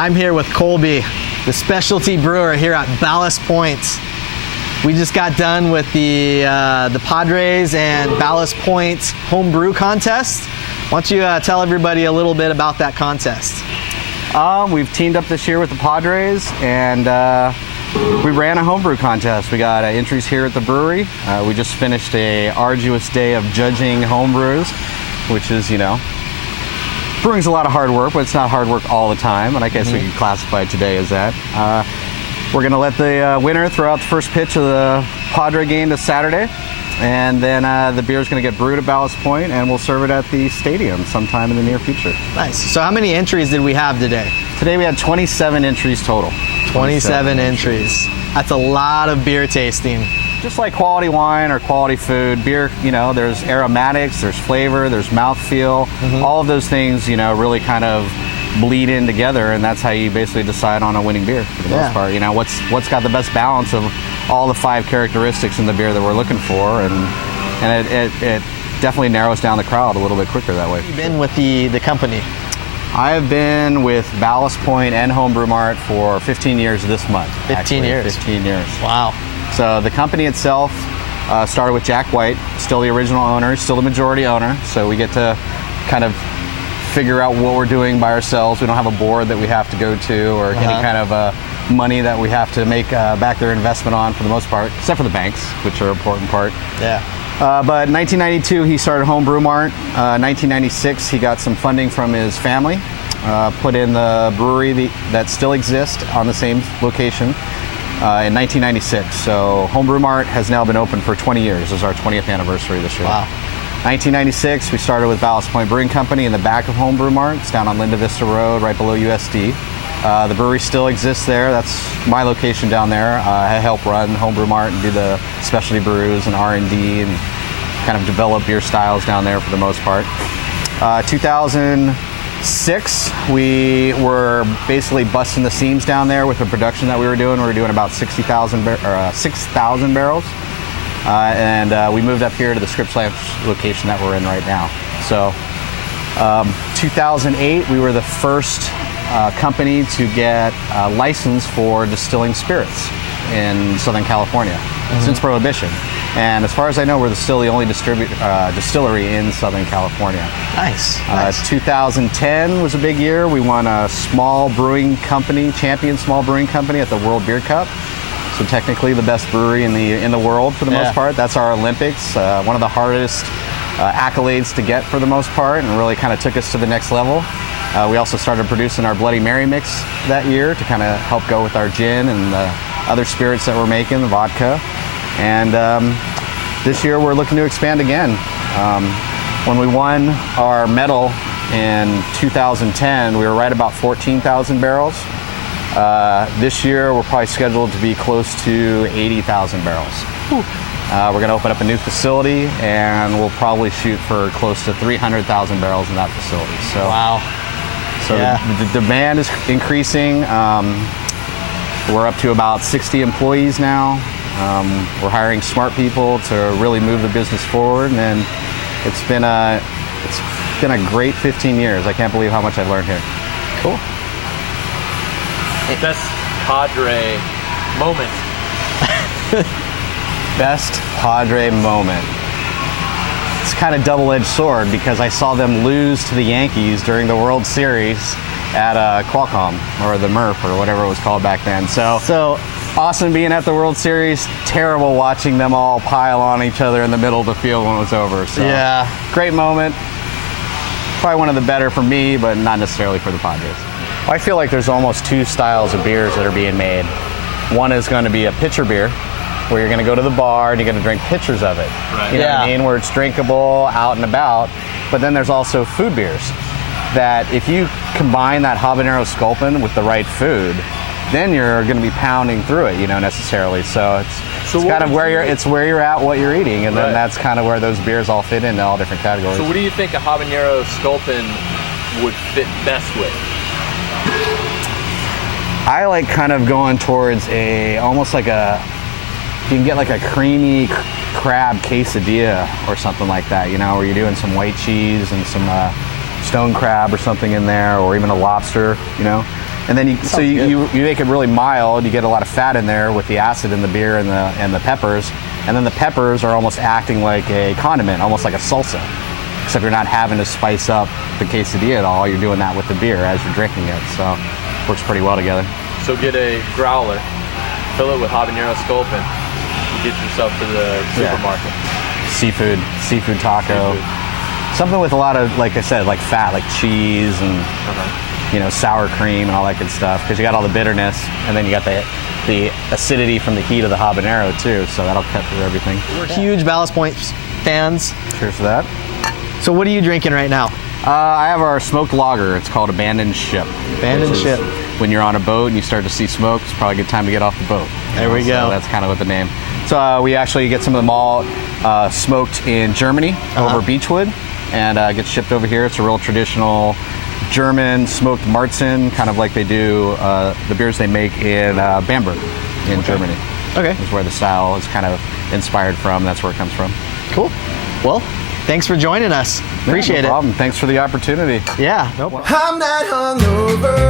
I'm here with Colby, the specialty brewer here at Ballast Point. We just got done with the Padres and Ballast Point Homebrew contest. Why don't you tell everybody a little bit about that contest? We've teamed up this year with the Padres, and we ran a homebrew contest. We got entries here at the brewery. We just finished a arduous day of judging homebrews, which is, brewing's a lot of hard work, but it's not hard work all the time, and I guess we could classify it today as that. We're going to let the winner throw out the first pitch of the Padre game this Saturday, and then the beer is going to get brewed at Ballast Point, and we'll serve it at the stadium sometime in the near future. Nice. So how many entries did we have today? Today we had 27 entries total. 27 entries. That's a lot of beer tasting. Just like quality wine or quality food, beer, there's aromatics, there's flavor, there's mouthfeel. All of those things, really kind of bleed in together, and that's how you basically decide on a winning beer for the most part. What's got the best balance of all the 5 characteristics in the beer that we're looking for, and it definitely narrows down the crowd a little bit quicker that way. You've been with the company? I have been with Ballast Point and Homebrew Mart for 15 years this month. 15 years? 15 years. Wow. So the company itself started with Jack White, still the original owner, still the majority owner, so we get to kind of figure out what we're doing by ourselves. We don't have a board that we have to go to or any kind of money that we have to make back their investment on for the most part, except for the banks, which are an important part. Yeah. But 1992, he started Homebrew Mart. 1996, he got some funding from his family, put in the brewery that still exists on the same location in 1996. So Homebrew Mart has now been open for 20 years. This is our 20th anniversary this year. Wow. 1996, we started with Ballast Point Brewing Company in the back of Homebrew Mart. It's down on Linda Vista Road, right below USD. The brewery still exists there. That's my location down there. I help run Homebrew Mart and do the specialty brews and R&D and kind of develop beer styles down there for the most part. 2006, we were basically busting the seams down there with the production that we were doing. We were doing about 6,000 barrels. And we moved up here to the Scripps Ranch location that we're in right now. So 2008, we were the first company to get a license for distilling spirits in Southern California since Prohibition. And as far as I know, we're still the only distillery in Southern California. Nice. 2010 was a big year. We won a small brewing company, champion small brewing company at the World Beer Cup. So technically the best brewery in the world for the most part. That's our Olympics, one of the hardest accolades to get for the most part, and really kind of took us to the next level. We also started producing our Bloody Mary mix that year to kind of help go with our gin and the other spirits that we're making, the vodka. And this year we're looking to expand again. When we won our medal in 2010, we were right about 14,000 barrels. This year we're probably scheduled to be close to 80,000 barrels. We're going to open up a new facility, and we'll probably shoot for close to 300,000 barrels in that facility. So, wow. So the demand is increasing. We're up to about 60 employees now. We're hiring smart people to really move the business forward, and it's been a great 15 years. I can't believe how much I've learned here. Cool. Best Padre moment. Best Padre moment. It's kind of double-edged sword because I saw them lose to the Yankees during the World Series at Qualcomm, or the Murph, or whatever it was called back then. So awesome being at the World Series, terrible watching them all pile on each other in the middle of the field when it was over. So great moment. Probably one of the better for me, but not necessarily for the Padres. I feel like there's almost 2 styles of beers that are being made. One is going to be a pitcher beer, where you're going to go to the bar and you're going to drink pitchers of it. Right. You know what I mean? Where it's drinkable, out and about. But then there's also food beers that if you combine that habanero sculpin with the right food, then you're going to be pounding through it, necessarily. So it's kind of where you're at, what you're eating, and then that's kind of where those beers all fit into all different categories. So what do you think a habanero sculpin would fit best with? I like kind of going towards almost like you can get like a creamy crab quesadilla or something like that, where you're doing some white cheese and some stone crab or something in there, or even a lobster, And then you make it really mild. You get a lot of fat in there with the acid in the beer and the peppers. And then the peppers are almost acting like a condiment, almost like a salsa. Except you're not having to spice up the quesadilla at all. You're doing that with the beer as you're drinking it. So it works pretty well together. So get a growler, fill it with habanero sculpin, and get yourself to the supermarket. Seafood taco. Something with a lot of, like I said, like fat, like cheese and sour cream and all that good stuff. Because you got all the bitterness, and then you got the acidity from the heat of the habanero too. So that'll cut through everything. We're huge Ballast Points fans. Cheers to that. So what are you drinking right now? I have our smoked lager. It's called Abandoned Ship. Abandoned Ship. When you're on a boat and you start to see smoke, it's probably a good time to get off the boat. There we go. So that's kind of what the name. So we actually get some of the malt smoked in Germany over Beechwood, and gets shipped over here. It's a real traditional German smoked Marzen, kind of like they do the beers they make in Bamberg in Germany. Okay. Is where the style is kind of inspired from. That's where it comes from. Cool. Well, thanks for joining us. Appreciate no problem. Thanks for the opportunity. it. Yeah. No problem. I'm not hungover.